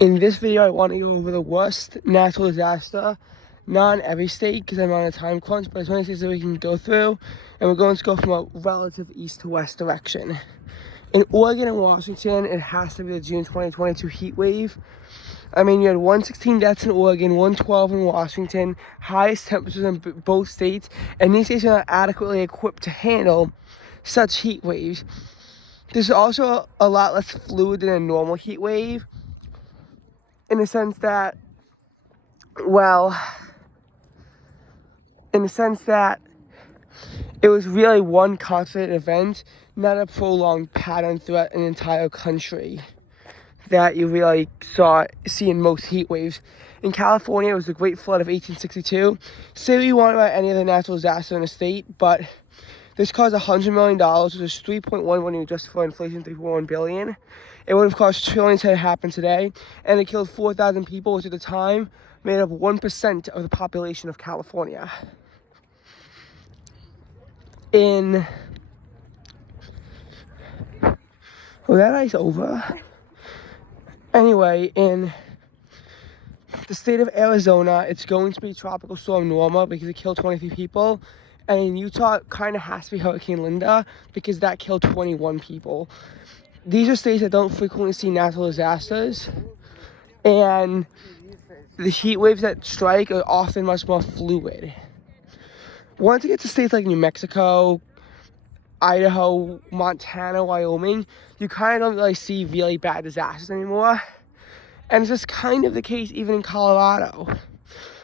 In this video, I want to go over the worst natural disaster, not in every state because I'm on a time crunch, but it's 20 states that we can go through, and we're going to go from a relative east to west direction. In Oregon and Washington, it has to be the June 2022 heat wave. I mean, you had 116 deaths in Oregon, 112 in Washington, highest temperatures in both states, and these states are not adequately equipped to handle such heat waves. There's also a lot less fluid than a normal heat wave, in the sense that, it was really one concentrated event, not a prolonged pattern throughout an entire country that you really see in most heat waves. In California, it was the Great Flood of 1862. Say what you want about any other natural disaster in the state, but this caused $100 million, which is 3.1 when you adjust for inflation, 3.1 billion. It would have cost trillions had it happened today, and it killed 4,000 people, which at the time made up 1% of the population of California. Oh, that ice over? Anyway, in the state of Arizona, it's going to be Tropical Storm Norma because it killed 23 people. And in Utah, it kind of has to be Hurricane Linda because that killed 21 people. These are states that don't frequently see natural disasters. And the heat waves that strike are often much more fluid. Once you get to states like New Mexico, Idaho, Montana, Wyoming, you kind of don't really see really bad disasters anymore. And it's just kind of the case even in Colorado.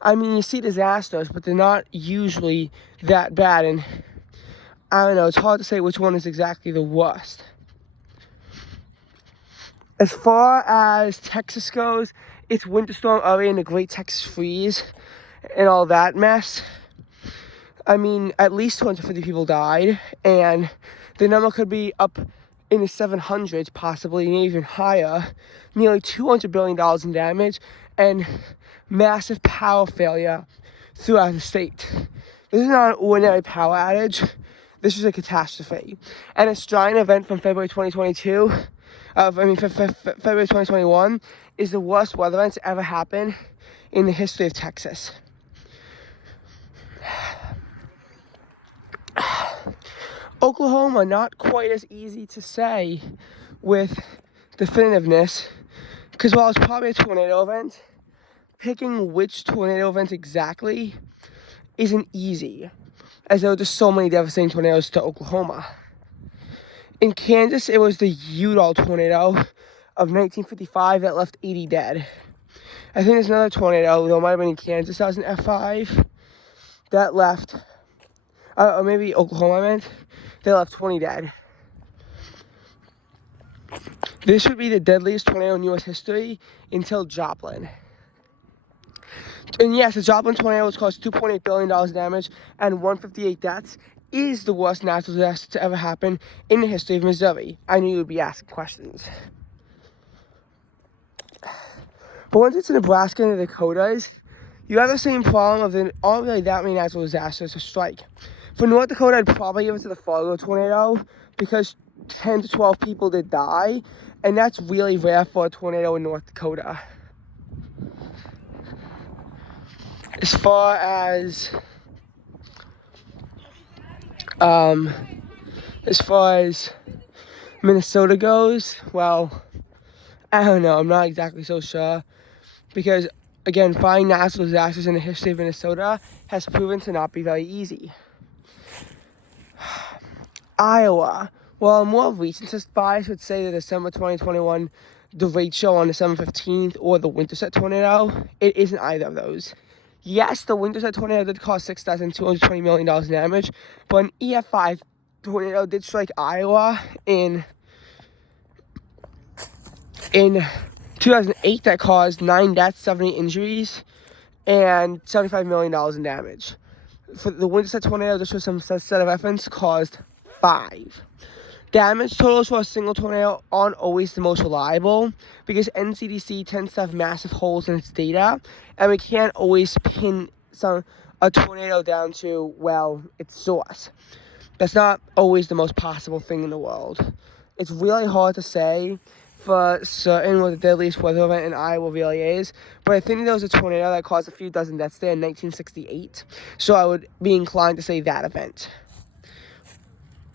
I mean, you see disasters, but they're not usually that bad. And I don't know, it's hard to say which one is exactly the worst. As far as Texas goes, it's Winter Storm Uri and the Great Texas Freeze and all that mess. I mean, at least 250 people died, and the number could be up in the 700s, possibly, and even higher. Nearly $200 billion in damage, and massive power failure throughout the state. This is not an ordinary power outage. This is a catastrophe. And its giant event from February 2022, February 2021, is the worst weather event to ever happen in the history of Texas. Oklahoma, not quite as easy to say with definitiveness, because while it's probably a tornado event, picking which tornado event exactly isn't easy, as there were just so many devastating tornadoes to Oklahoma. In Kansas, it was the Udall tornado of 1955 that left 80 dead. I think there's another tornado, though it might have been in Kansas, that was an F5, that left, or maybe Oklahoma, I meant, they left 20 dead. This would be the deadliest tornado in U.S. history until Joplin. And yes, the Joplin tornado, which caused $2.8 billion in damage and 158 deaths, is the worst natural disaster to ever happen in the history of Missouri. I knew you would be asking questions. But once it's in Nebraska and the Dakotas, you have the same problem of there aren't really that many natural disasters to strike. For North Dakota, I'd probably give it to the Fargo tornado because 10 to 12 people did die, and that's really rare for a tornado in North Dakota. As far as Minnesota goes, well, I don't know, I'm not exactly so sure, because again, finding natural disasters in the history of Minnesota has proven to not be very easy. Iowa, well, more recent bias would say the December 2021 derecho on December 15th or the Winterset tornado. It isn't either of those. Yes, the Winterset tornado did cause $6,220 million in damage, but an EF5 tornado did strike Iowa in 2008 that caused 9 deaths, 70 injuries, and $75 million in damage. For the Winterset tornado, just for some set of reference, caused 5. Damage totals for a single tornado aren't always the most reliable because NCDC tends to have massive holes in its data, and we can't always pin a tornado down to, well, its source. That's not always the most possible thing in the world. It's really hard to say for certain what the deadliest weather event in Iowa really is, but I think there was a tornado that caused a few dozen deaths there in 1968, so I would be inclined to say that event.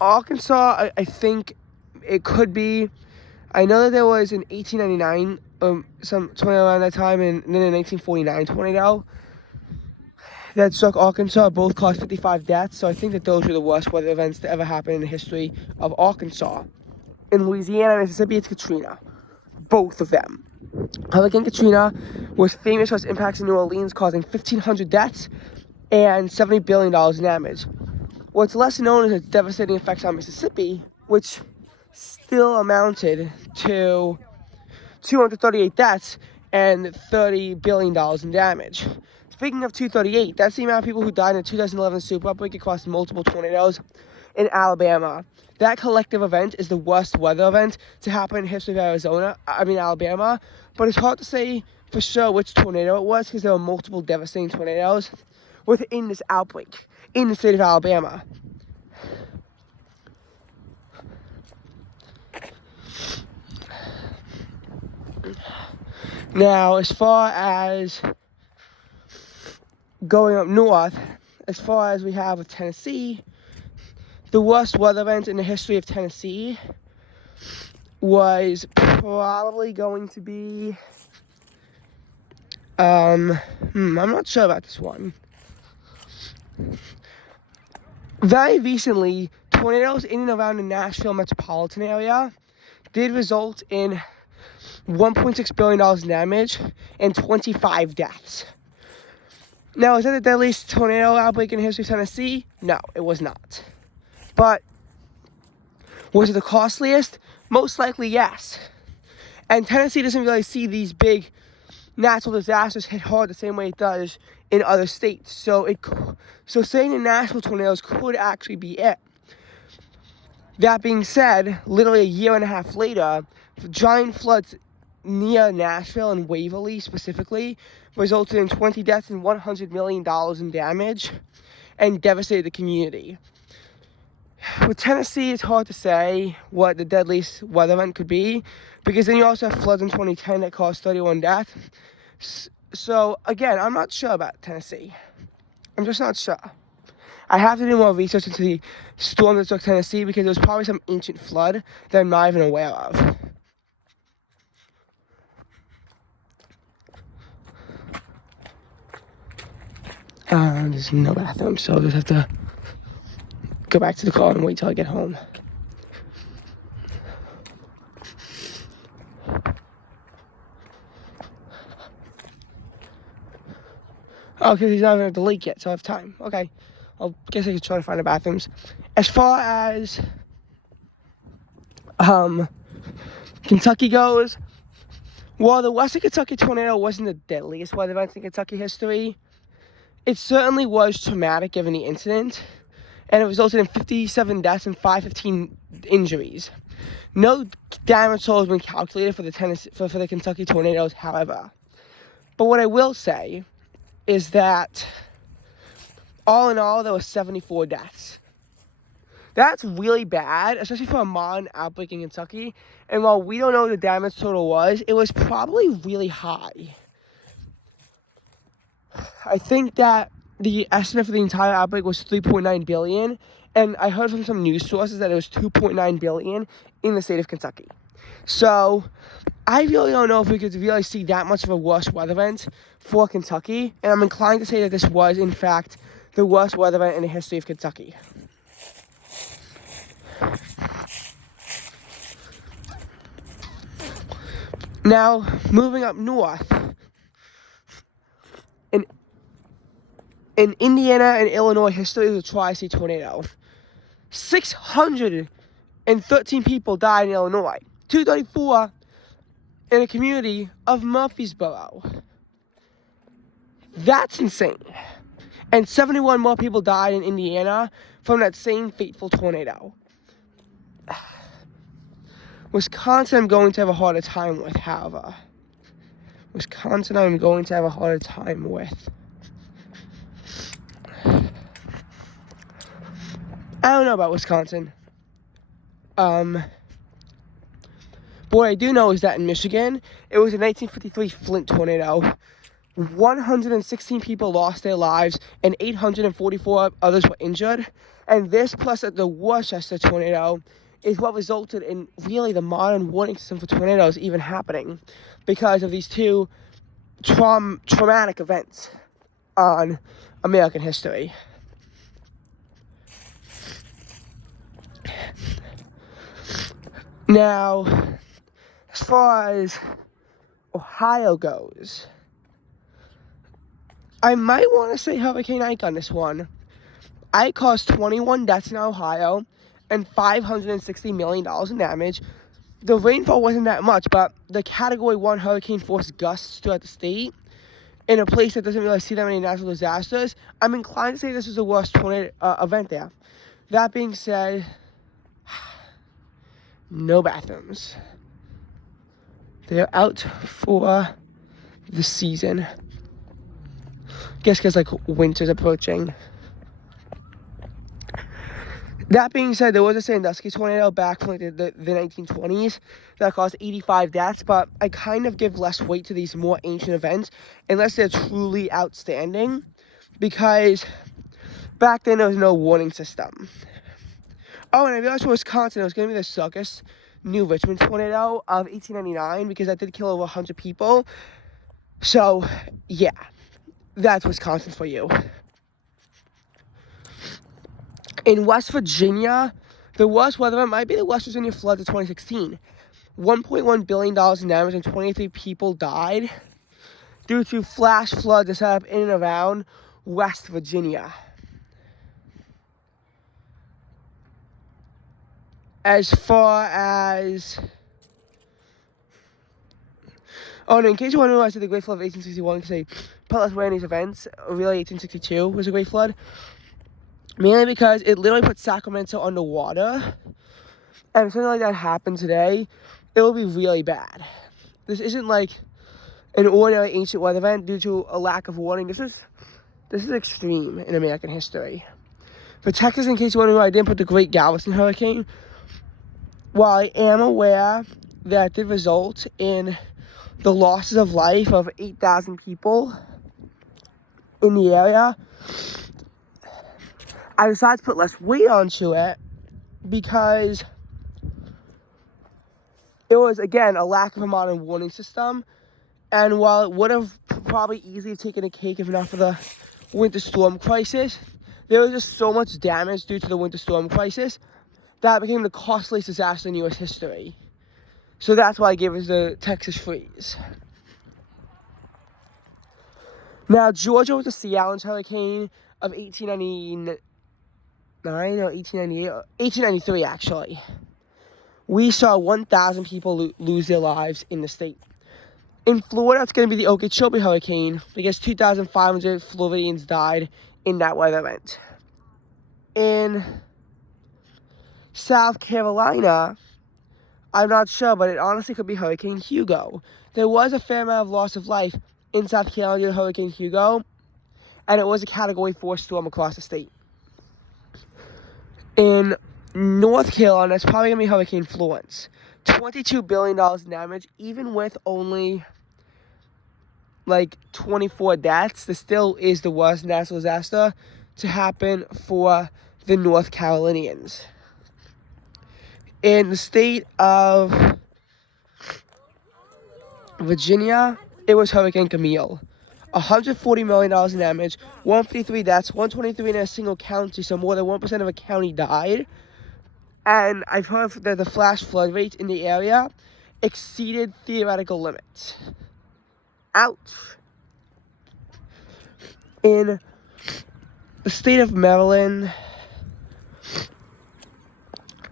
Arkansas, I think it could be. I know that there was an 1899 some tornado around that time, and then a 1949 tornado that struck Arkansas. Both caused 55 deaths, so I think that those were the worst weather events to ever happen in the history of Arkansas. In Louisiana and Mississippi, it's Katrina. Both of them. Hurricane Katrina was famous for its impacts in New Orleans, causing 1,500 deaths and $70 billion in damage. What's less known is its devastating effects on Mississippi, which still amounted to 238 deaths and $30 billion in damage. Speaking of 238, that's the amount of people who died in the 2011 super outbreak across multiple tornadoes in Alabama. That collective event is the worst weather event to happen in the history of Alabama, but it's hard to say for sure which tornado it was because there were multiple devastating tornadoes within this outbreak in the state of Alabama. Now, as far as going up north, as far as we have with Tennessee, the worst weather event in the history of Tennessee was probably going to be, I'm not sure about this one. Very recently, tornadoes in and around the Nashville metropolitan area did result in $1.6 billion in damage and 25 deaths. Now, is that the deadliest tornado outbreak in the history of Tennessee? No, it was not. But was it the costliest? Most likely, yes. And Tennessee doesn't really see these big natural disasters hit hard the same way it does in other states. So saying the Nashville tornadoes could actually be it. That being said, literally a year and a half later, giant floods near Nashville and Waverly specifically resulted in 20 deaths and $100 million in damage and devastated the community. With Tennessee, it's hard to say what the deadliest weather event could be, because then you also have floods in 2010 that caused 31 deaths. So, again, I'm not sure about Tennessee. I'm just not sure. I have to do more research into the storm that struck Tennessee, because it was probably some ancient flood that I'm not even aware of. There's no bathroom, so I'll just have to go back to the car and wait till I get home. Oh, because he's not even at the lake yet, so I have time. Okay, I guess I could try to find the bathrooms. As far as Kentucky goes, while the Western Kentucky tornado wasn't the deadliest weather event in Kentucky history, it certainly was traumatic given the incident, and it resulted in 57 deaths and 515 injuries. No damage total has been calculated for the Kentucky tornadoes, however. But what I will say is that all in all, there were 74 deaths. That's really bad, especially for a modern outbreak in Kentucky. And while we don't know what the damage total was, it was probably really high. I think that the estimate for the entire outbreak was $3.9 billion, and I heard from some news sources that it was $2.9 billion in the state of Kentucky. So I really don't know if we could really see that much of a worse weather event for Kentucky, and I'm inclined to say that this was, in fact, the worst weather event in the history of Kentucky. Now, moving up north, in Indiana and Illinois history, was a Tri-State tornado. 613 people died in Illinois. 234 in a community of Murfreesboro. That's insane. And 71 more people died in Indiana from that same fateful tornado. Wisconsin, I'm going to have a harder time with, however. Wisconsin, I'm going to have a harder time with. I don't know about Wisconsin. But But what I do know is that in Michigan, it was a 1953 Flint tornado. 116 people lost their lives and 844 others were injured. And this plus the Worcester tornado is what resulted in really the modern warning system for tornadoes even happening, because of these two traumatic events on American history. Now, as far as Ohio goes, I might want to say Hurricane Ike on this one. Ike caused 21 deaths in Ohio and $560 million in damage. The rainfall wasn't that much, but the Category 1 hurricane forced gusts throughout the state. In a place that doesn't really see that many natural disasters, I'm inclined to say this was the worst tornado event there. That being said, no bathrooms. They're out for the season. Guess because like winter's approaching. That being said, there was a Sandusky tornado back from like the 1920s that caused 85 deaths, but I kind of give less weight to these more ancient events unless they're truly outstanding, because back then there was no warning system. Oh, and I realized for Wisconsin, it was going to be the Circus New Richmond tornado of 1899, because that did kill over 100 people. So, yeah, that's Wisconsin for you. In West Virginia, the worst weather event might be the West Virginia floods of 2016. $1.1 billion in damage and 23 people died due to flash floods that set up in and around West Virginia. As far as... Oh, no, in case you wonder why I said the Great Flood of 1861, because I put less weight on these events, really 1862 was a Great Flood. Mainly because it literally put Sacramento underwater. And if something like that happened today, it will be really bad. This isn't like an ordinary ancient weather event due to a lack of warning. This is extreme in American history. For Texas, in case you're wondering why I didn't put the Great Galveston Hurricane, while I am aware that it did result in the losses of life of 8,000 people in the area, I decided to put less weight onto it because it was, again, a lack of a modern warning system. And while it would have probably easily taken a cake if not for the winter storm crisis, there was just so much damage due to the winter storm crisis that became the costliest disaster in U.S. history. So that's why I gave it the Texas freeze. Now, Georgia was the Sea Islands hurricane of 1893 actually. We saw 1,000 people lose their lives in the state. In Florida, it's going to be the Okeechobee hurricane because 2,500 Floridians died in that weather event. In South Carolina, I'm not sure, but it honestly could be Hurricane Hugo. There was a fair amount of loss of life in South Carolina due to Hurricane Hugo, and it was a Category 4 storm across the state. In North Carolina, it's probably going to be Hurricane Florence. $22 billion in damage, even with only like 24 deaths. This still is the worst natural disaster to happen for the North Carolinians. In the state of Virginia, it was Hurricane Camille. $140 million in damage, 153 deaths, 123 in a single county, so more than 1% of a county died. And I've heard that the flash flood rate in the area exceeded theoretical limits. Ouch. In the state of Maryland,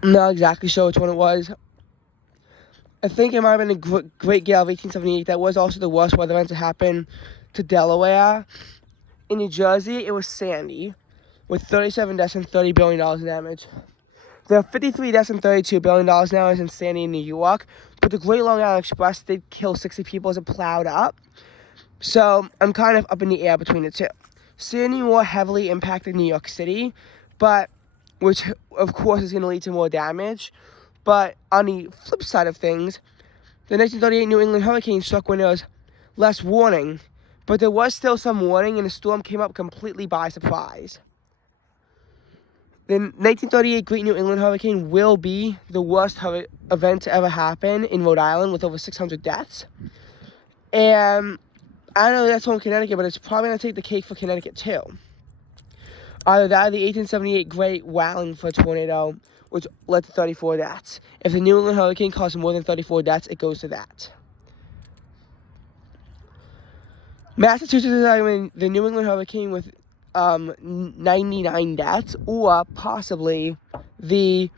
I'm not exactly sure which one it was. I think it might have been the Great Gale of 1878. That was also the worst weather event to happen to Delaware. In New Jersey, it was Sandy, with 37 deaths and $30 billion in damage. There are 53 deaths and $32 billion now in Sandy in New York, but the Great Long Island Express did kill 60 people as it plowed up. So I'm kind of up in the air between the two. Sandy more heavily impacted New York City, which of course is going to lead to more damage. But on the flip side of things, The 1938 New England hurricane struck when there was less warning, but there was still some warning, and the storm came up completely by surprise. The 1938 Great New England Hurricane will be the worst event to ever happen in Rhode Island, with over 600 deaths. And I know that's on Connecticut, but it's probably going to take the cake for Connecticut too. Either that or the 1878 Great Wallingford tornado, which led to 34 deaths. If the New England hurricane caused more than 34 deaths, it goes to that. Massachusetts is having the New England hurricane with 99 deaths, or possibly the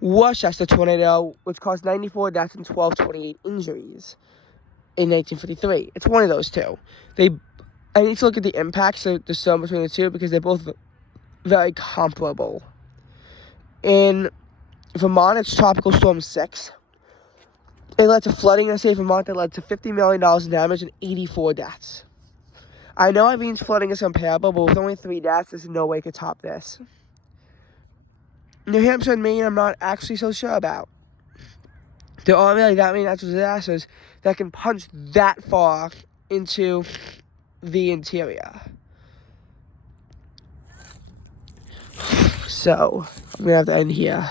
Worcester tornado, which caused 94 deaths and 1228 injuries in 1953. It's one of those two. I need to look at the impacts of the storm between the two, because they're both very comparable. In Vermont, it's Tropical Storm 6. It led to flooding in the state of Vermont that led to $50 million in damage and 84 deaths. I know Irene's flooding is comparable, but with only 3 deaths, there's no way it could top this. New Hampshire and Maine, I'm not actually so sure about. There aren't really that many natural disasters that can punch that far into the interior. So, I'm going to have to end here.